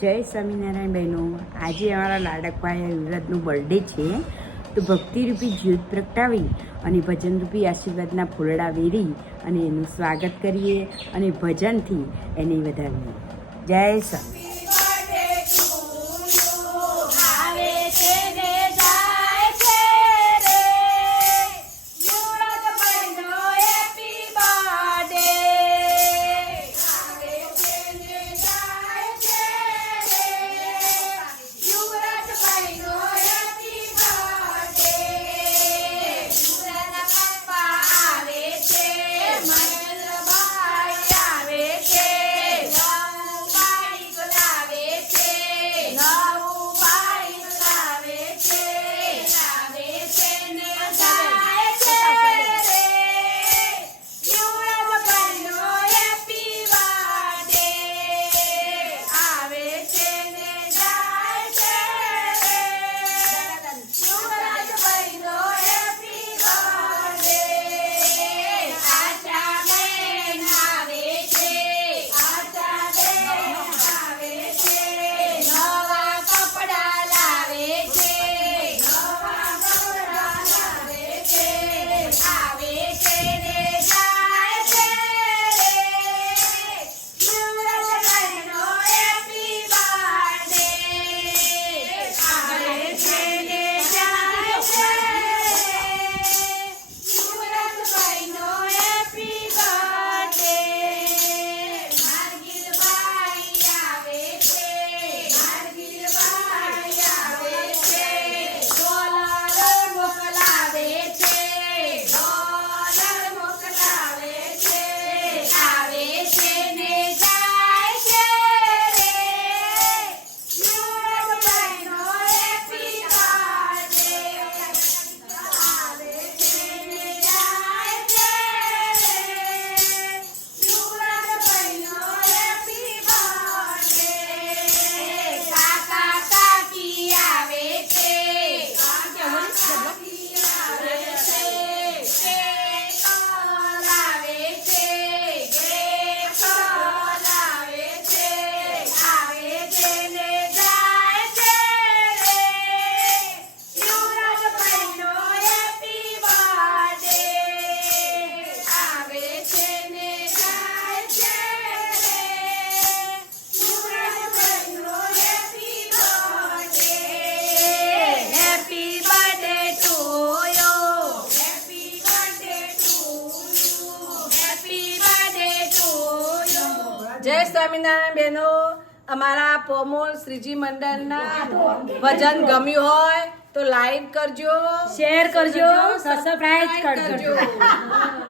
જય સ્વામિનારાયણ બહેનો. આજે અમારા લાડકભાઈ યુવરાજનું બર્થડે છે. તો ભક્તિરૂપી જ્યોત પ્રગટાવી અને ભજનરૂપી આશીર્વાદના ફૂલડા વેરી અને એનું સ્વાગત કરીએ અને ભજનથી એને વધારીએ જય સ્વામિનારાયણ. જય સ્વામિનારાયણ બહેનો અમારા પોમોલ શ્રીજી મંડળના વજન ગમ્યું હોય તો લાઈક કરજો શેર કરજો સબસ્ક્રાઇબ કરજો.